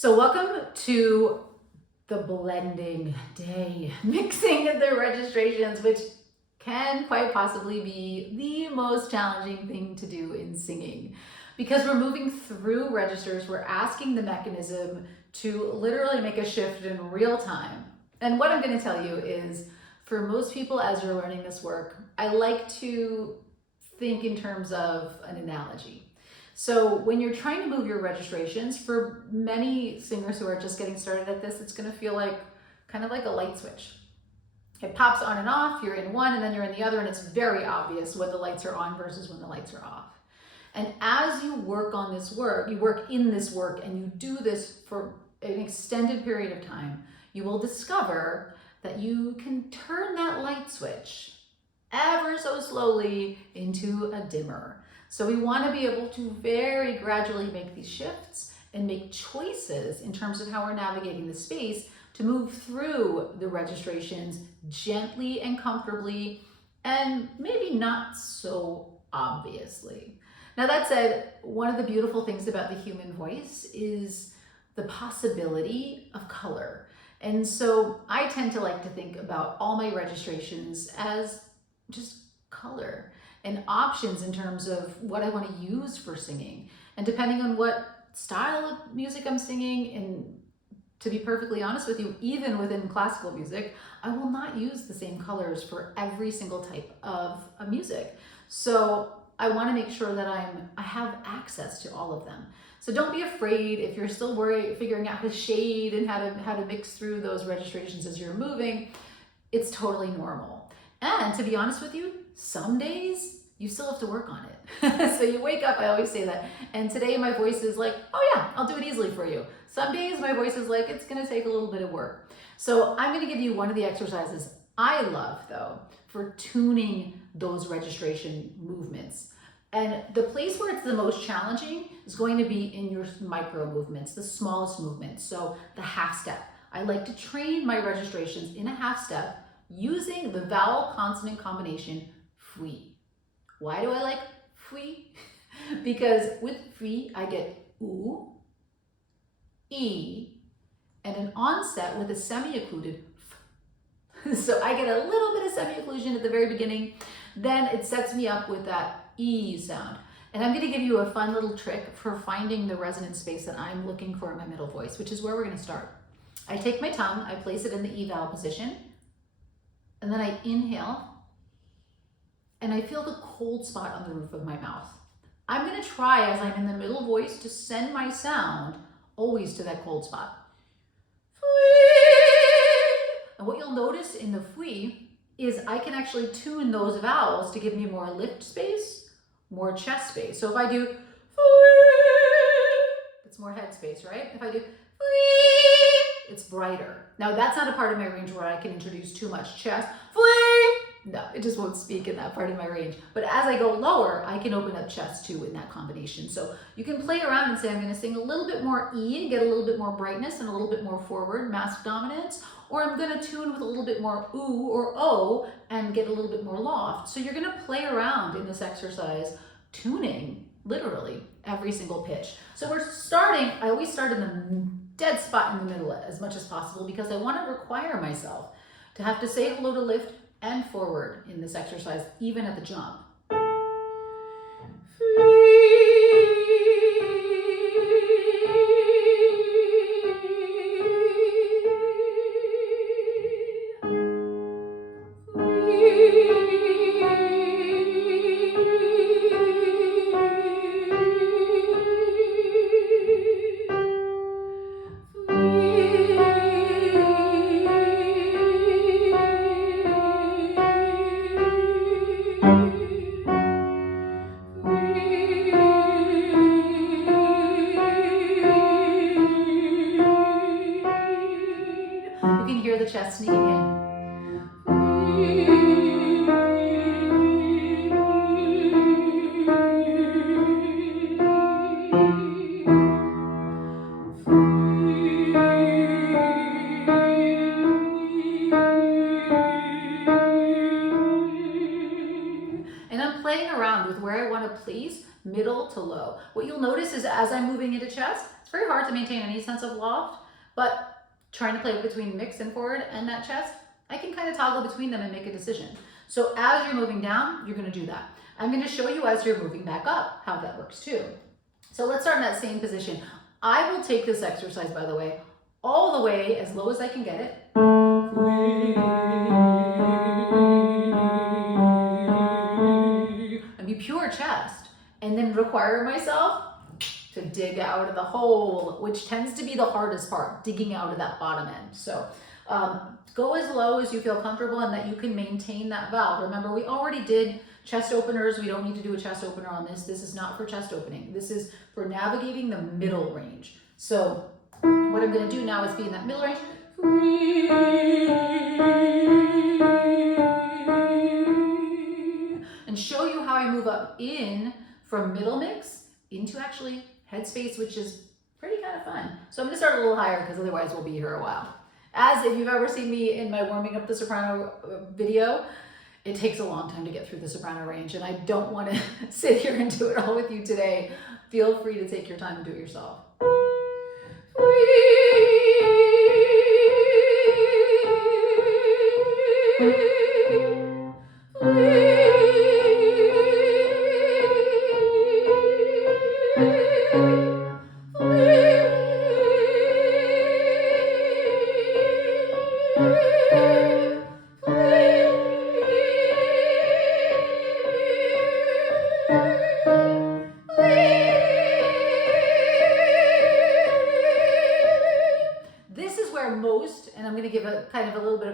So welcome to the blending day, mixing the registrations, which can quite possibly be the most challenging thing to do in singing. Because we're moving through registers, we're asking the mechanism to literally make a shift in real time. And what I'm going to tell you is, for most people as you're learning this work, I like to think in terms of an analogy. So when you're trying to move your registrations, for many singers who are just getting started at this, it's going to feel like kind of like a light switch. It pops on and off, you're in one and then you're in the other, and it's very obvious when the lights are on versus when the lights are off. And as you work on this work, you work in this work and you do this for an extended period of time, you will discover that you can turn that light switch ever so slowly into a dimmer. So we want to be able to very gradually make these shifts and make choices in terms of how we're navigating the space to move through the registrations gently and comfortably, and maybe not so obviously. Now that said, one of the beautiful things about the human voice is the possibility of color. And so I tend to like to think about all my registrations as just color and options in terms of what I want to use for singing. And depending on what style of music I'm singing, and to be perfectly honest with you, even within classical music, I will not use the same colors for every single type of music. So I want to make sure that I have access to all of them. So don't be afraid if you're still figuring out how to shade and how to mix through those registrations as you're moving. It's totally normal. And to be honest with you, some days you still have to work on it. So you wake up, I always say that, and today my voice is like, oh yeah, I'll do it easily for you. Some days my voice is like, it's gonna take a little bit of work. So I'm gonna give you one of the exercises I love though, for tuning those registration movements. And the place where it's the most challenging is going to be in your micro movements, the smallest movements. So the half step. I like to train my registrations in a half step using the vowel consonant combination fui. Why do I like fui? Because with fui, I get oo, e, and an onset with a semi-occluded f. So I get a little bit of semi-occlusion at the very beginning, then it sets me up with that e sound. And I'm going to give you a fun little trick for finding the resonant space that I'm looking for in my middle voice, which is where we're going to start. I take my tongue, I place it in the e vowel position, and then I inhale, and I feel the cold spot on the roof of my mouth. I'm going to try, as I'm in the middle voice, to send my sound always to that cold spot. And what you'll notice in the fui is I can actually tune those vowels to give me more lift space, more chest space. So if I do it's more head space, right? If I do it's brighter. Now that's not a part of my range where I can introduce too much chest. No, it just won't speak in that part of my range. But as I go lower, I can open up chest too in that combination. So you can play around and say, I'm going to sing a little bit more E and get a little bit more brightness and a little bit more forward, mask dominance. Or I'm going to tune with a little bit more oo or o and get a little bit more loft. So you're going to play around in this exercise, tuning literally every single pitch. So we're starting, I always start in the dead spot in the middle as much as possible because I want to require myself to have to say hello to lift and forward in this exercise, even at the jump. You can hear the chest sneaking in. And I'm playing around with where I want to place middle to low. What you'll notice is as I'm moving into chest, it's It's very hard to maintain any sense of loft, but trying to play between mix and forward and that chest, I can kind of toggle between them and make a decision. So as you're moving down, you're going to do that. I'm going to show you as you're moving back up how that works too. So let's start in that same position. I will take this exercise, by the way, all the way as low as I can get it. And be pure chest. And then require myself to dig out of the hole, which tends to be the hardest part, digging out of that bottom end. So go as low as you feel comfortable and that you can maintain that valve. Remember, we already did chest openers. We don't need to do a chest opener on this. This is not for chest opening. This is for navigating the middle range. So what I'm going to do now is be in that middle range. And show you how I move up in from middle mix into actually headspace, which is pretty kind of fun. So I'm going to start a little higher because otherwise we'll be here a while. As if you've ever seen me in my warming up the soprano video, it takes a long time to get through the soprano range, and I don't want to sit here and do it all with you today. Feel free to take your time and do it yourself.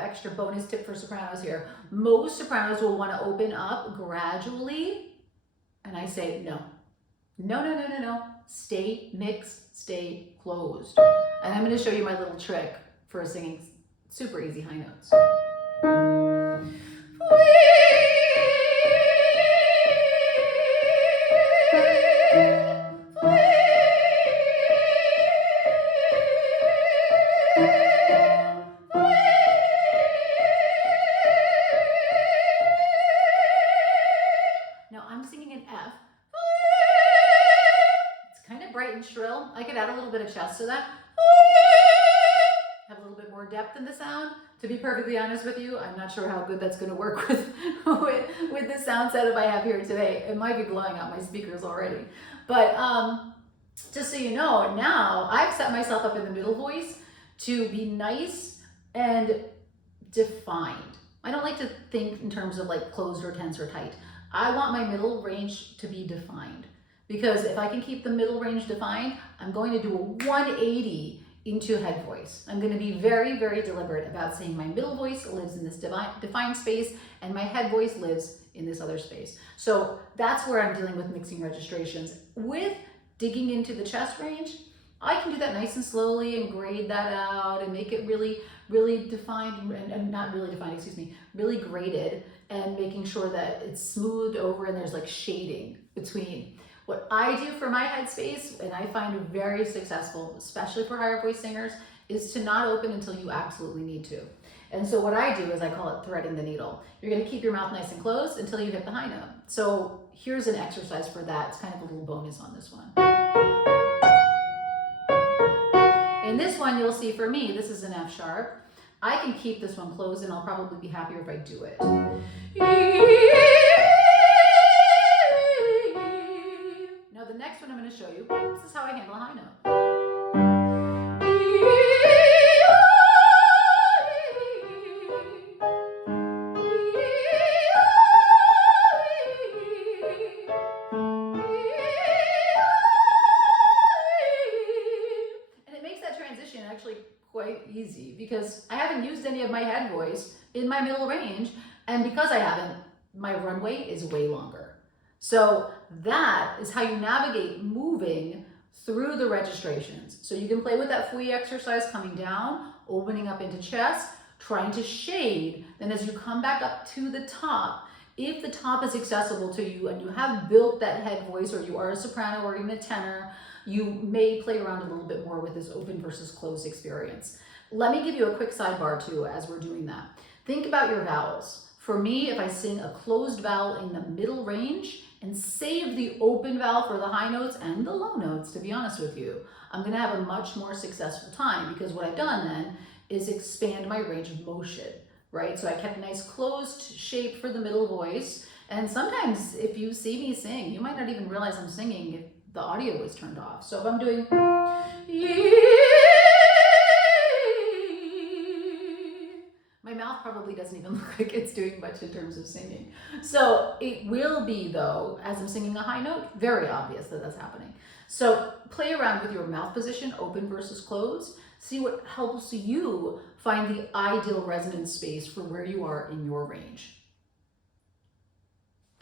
Extra bonus tip for sopranos here. Most sopranos will want to open up gradually, and I say no. No. Stay mixed, stay closed. And I'm going to show you my little trick for singing super easy high notes. Shrill. I could add a little bit of chest to that. Have a little bit more depth in the sound. To be perfectly honest with you, I'm not sure how good that's going to work with the sound setup I have here today. It might be blowing out my speakers already. But just so you know, now I've set myself up in the middle voice to be nice and defined. I don't like to think in terms of like closed or tense or tight. I want my middle range to be defined. Because if I can keep the middle range defined, I'm going to do a 180 into head voice. I'm going to be very, very deliberate about saying my middle voice lives in this defined space and my head voice lives in this other space. So that's where I'm dealing with mixing registrations. With digging into the chest range, I can do that nice and slowly and grade that out and make it really, really defined, and not really defined, excuse me, really graded, and making sure that it's smoothed over and there's like shading between. What I do for my headspace, and I find very successful, especially for higher voice singers, is to not open until you absolutely need to. And so what I do is I call it threading the needle. You're going to keep your mouth nice and closed until you hit the high note. So here's an exercise for that. It's kind of a little bonus on this one. In this one, you'll see for me, this is an F sharp. I can keep this one closed and I'll probably be happier if I do it. Now the next one I'm going to show you, this is how I handle a high note. And it makes that transition actually quite easy because I haven't used any of my head voice in my middle range, and because I haven't, my runway is way longer. So that is how you navigate moving through the registrations. So you can play with that fouille exercise coming down, opening up into chest, trying to shade. Then as you come back up to the top, if the top is accessible to you and you have built that head voice, or you are a soprano or even a tenor, you may play around a little bit more with this open versus closed experience. Let me give you a quick sidebar too as we're doing that. Think about your vowels. For me, if I sing a closed vowel in the middle range, and save the open valve for the high notes and the low notes, to be honest with you, I'm gonna have a much more successful time, because what I've done then is expand my range of motion, right? So I kept a nice closed shape for the middle voice. And sometimes if you see me sing, you might not even realize I'm singing if the audio was turned off. So if I'm doing, my mouth probably doesn't even look like it's doing much in terms of singing. So it will be, though, as I'm singing a high note, very obvious that that's happening. So play around with your mouth position, open versus closed. See what helps you find the ideal resonance space for where you are in your range.